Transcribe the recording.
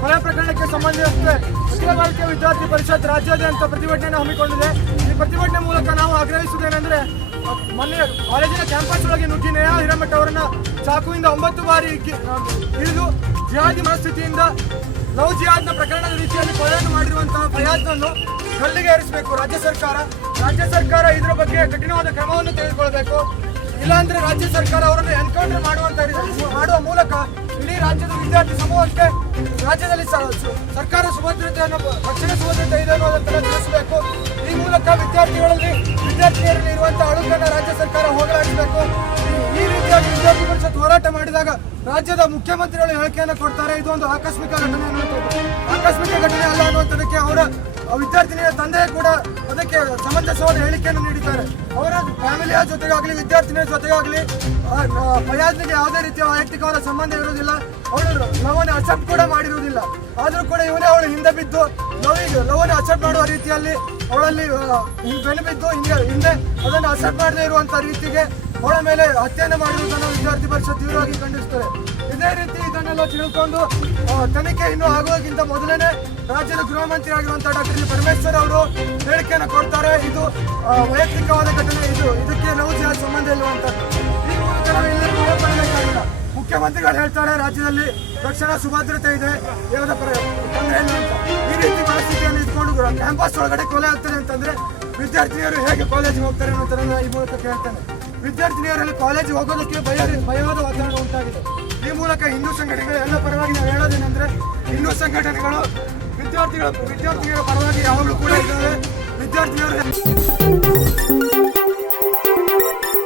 ಕೊಲೆ ಪ್ರಕರಣಕ್ಕೆ ಸಂಬಂಧಿಸಿದಂತೆ ಅಖಿಲ ಭಾರತೀಯ ವಿದ್ಯಾರ್ಥಿ ಪರಿಷತ್ ರಾಜ್ಯಾದ್ಯಂತ ಪ್ರತಿಭಟನೆಯನ್ನು ಹಮ್ಮಿಕೊಂಡಿದೆ. ಈ ಪ್ರತಿಭಟನೆ ಮೂಲಕ ನಾವು ಆಗ್ರಹಿಸುವುದೇನೆಂದರೆ, ಮೊನ್ನೆ ಕಾಲೇಜಿನ ಕ್ಯಾಂಪಸ್ ಒಳಗೆ ನುಗ್ಗಿ ನೇಹಾ ಹಿರೇಮಠ ಅವರನ್ನ ಚಾಕುವಿಂದ 9 ಬಾರಿ ಹಿಡಿದು ಜಿಹಾದಿ ಮನಸ್ಥಿತಿಯಿಂದ ಲವ್ ಜಿಹಾದ್ನ ಪ್ರಕರಣದ ರೀತಿಯಲ್ಲಿ ಕೊಲೆಯನ್ನು ಮಾಡಿರುವಂತಹ ಫಯಾಜ್ನನ್ನು ಗಲ್ಲಿಗೆ ಏರಿಸಬೇಕು ರಾಜ್ಯ ಸರ್ಕಾರ. ಇದರ ಬಗ್ಗೆ ಕಠಿಣವಾದ ಕ್ರಮವನ್ನು ತೆಗೆದುಕೊಳ್ಳಬೇಕು. ಇಲ್ಲಾಂದ್ರೆ ರಾಜ್ಯ ಸರ್ಕಾರ ಅವರನ್ನು ಎನ್ಕೌಂಟರ್ ಮಾಡುವ ಮೂಲಕ ಇಡೀ ರಾಜ್ಯದ ವಿದ್ಯಾರ್ಥಿ ಸಮೂಹಕ್ಕೆ ರಾಜ್ಯದಲ್ಲಿ ಸರ್ಕಾರ ಸುಭದ್ರತೆಯನ್ನು ರಕ್ಷಣೆ ಸುಭದ್ರತೆ ಇದೆ ಅನ್ನೋದನ್ನು ತಿಳಿಸಬೇಕು. ಈ ಮೂಲಕ ವಿದ್ಯಾರ್ಥಿಯರಲ್ಲಿ ಇರುವಂತಹ ಅಳುಕನ್ನು ರಾಜ್ಯ ಸರ್ಕಾರ ಹೋಗಲಾಡಿಸಬೇಕು. ಈ ರೀತಿಯಾಗಿ ವಿದ್ಯಾರ್ಥಿ ಪರಿಷತ್ ಹೋರಾಟ ಮಾಡಿದಾಗ ರಾಜ್ಯದ ಮುಖ್ಯಮಂತ್ರಿಗಳು ಹೇಳಿಕೆಯನ್ನು ಕೊಡ್ತಾರೆ. ಇದು ಒಂದು ಆಕಸ್ಮಿಕ ಘಟನೆ ಅಲ್ಲ ಅನ್ನುವಂಥದ್ದಕ್ಕೆ ಅವರ ವಿದ್ಯಾರ್ಥಿನಿಯ ತಂದೆ ಕೂಡ ಅದಕ್ಕೆ ಸಮಂಜಸವಾದ ಹೇಳಿಕೆಯನ್ನು ನೀಡಿದ್ದಾರೆ. ಅವರ ಫ್ಯಾಮಿಲಿಯ ಜೊತೆಗಾಗಲಿ ವಿದ್ಯಾರ್ಥಿನಿಯ ಜೊತೆಗಾಗಲಿ ಫಯಾಜ್ನಿಗೆ ಯಾವುದೇ ರೀತಿಯ ವೈಯಕ್ತಿಕವಾದ ಸಂಬಂಧ ಇರುವುದಿಲ್ಲ. ಅವಳು ಲವ್ವನ್ನು ಅಕ್ಸೆಪ್ಟ್ ಕೂಡ ಮಾಡಿರುವುದಿಲ್ಲ. ಆದರೂ ಕೂಡ ಅವಳು ಹಿಂದೆ ಬಿದ್ದು ಲವ್ವನ್ನು ಅಕ್ಸೆಪ್ಟ್ ಮಾಡುವ ರೀತಿಯಲ್ಲಿ ಅವಳಲ್ಲಿ ಬೆನ್ನು ಬಿದ್ದು ಹಿಂದೆ ಅದನ್ನು ಅಕ್ಸೆಪ್ಟ್ ಮಾಡದೇ ಇರುವಂಥ ರೀತಿಗೆ ಅವಳ ಮೇಲೆ ಹತ್ಯೆಯನ್ನು ಮಾಡಿರುವುದನ್ನು ವಿದ್ಯಾರ್ಥಿ ಪರಿಷತ್ ತೀವ್ರವಾಗಿ ಖಂಡಿಸುತ್ತದೆ. ಇದೇ ರೀತಿ ಇದನ್ನೆಲ್ಲ ತಿಳ್ಕೊಂಡು ತನಿಖೆ ಇನ್ನೂ ಆಗುವುದಕ್ಕಿಂತ ಮೊದಲನೇ ರಾಜ್ಯದ ಗೃಹ ಮಂತ್ರಿ ಆಗಿರುವಂತಹ ಡಾಕ್ಟರ್ ಪರಮೇಶ್ವರ್ ಅವರು ಹೇಳಿಕೆಯನ್ನು ಕೊಡ್ತಾರೆ. ಇದು ವೈಯಕ್ತಿಕವಾದ ಘಟನೆ, ಇದಕ್ಕೆ ಲವ್ ಜಿಹಾದ್ ಸಂಬಂಧ ಇರುವಂಥದ್ದು. ಈ ಮೂಲಕ ನಾವು ಎಲ್ಲರಿಗೂ ಹೋಗಬೇಕಾಗಿಲ್ಲ. ಮುಖ್ಯಮಂತ್ರಿಗಳು ಹೇಳ್ತಾರೆ ರಾಜ್ಯದಲ್ಲಿ ರಕ್ಷಣಾ ಸುಭದ್ರತೆ ಇದೆ, ಯಾವುದೇ ತೊಂದರೆ ಇಲ್ಲ ಅಂತ. ಈ ರೀತಿ ಪರಿಸ್ಥಿತಿಯನ್ನು ಇಟ್ಕೊಂಡು ಕ್ಯಾಂಪಸ್ ಒಳಗಡೆ ಕೊಲೆ ಆಗ್ತದೆ ಅಂತಂದ್ರೆ ವಿದ್ಯಾರ್ಥಿನಿಯರು ಹೇಗೆ ಕಾಲೇಜಿಗೆ ಹೋಗ್ತಾರೆ ಅನ್ನೋದನ್ನ ಈ ಮೂಲಕ ಕೇಳ್ತಾನೆ. ವಿದ್ಯಾರ್ಥಿನಿಯರಲ್ಲಿ ಕಾಲೇಜಿಗೆ ಹೋಗೋದಕ್ಕೆ ಭಯವಾದ ವಾತಾವರಣ ಉಂಟಾಗಿದೆ. ಈ ಮೂಲಕ ಹಿಂದೂ ಸಂಘಟನೆಗಳು ಎಲ್ಲ ಪರವಾಗಿ ನಾವು ಹೇಳೋದೇನೆಂದ್ರೆ, ಹಿಂದೂ ಸಂಘಟನೆಗಳು ವಿದ್ಯಾರ್ಥಿಗಳ ಪರವಾಗಿ ಯಾವಾಗಲೂ ಕೂಡ ಇದ್ದಾವೆ. ವಿದ್ಯಾರ್ಥಿನಿಯರು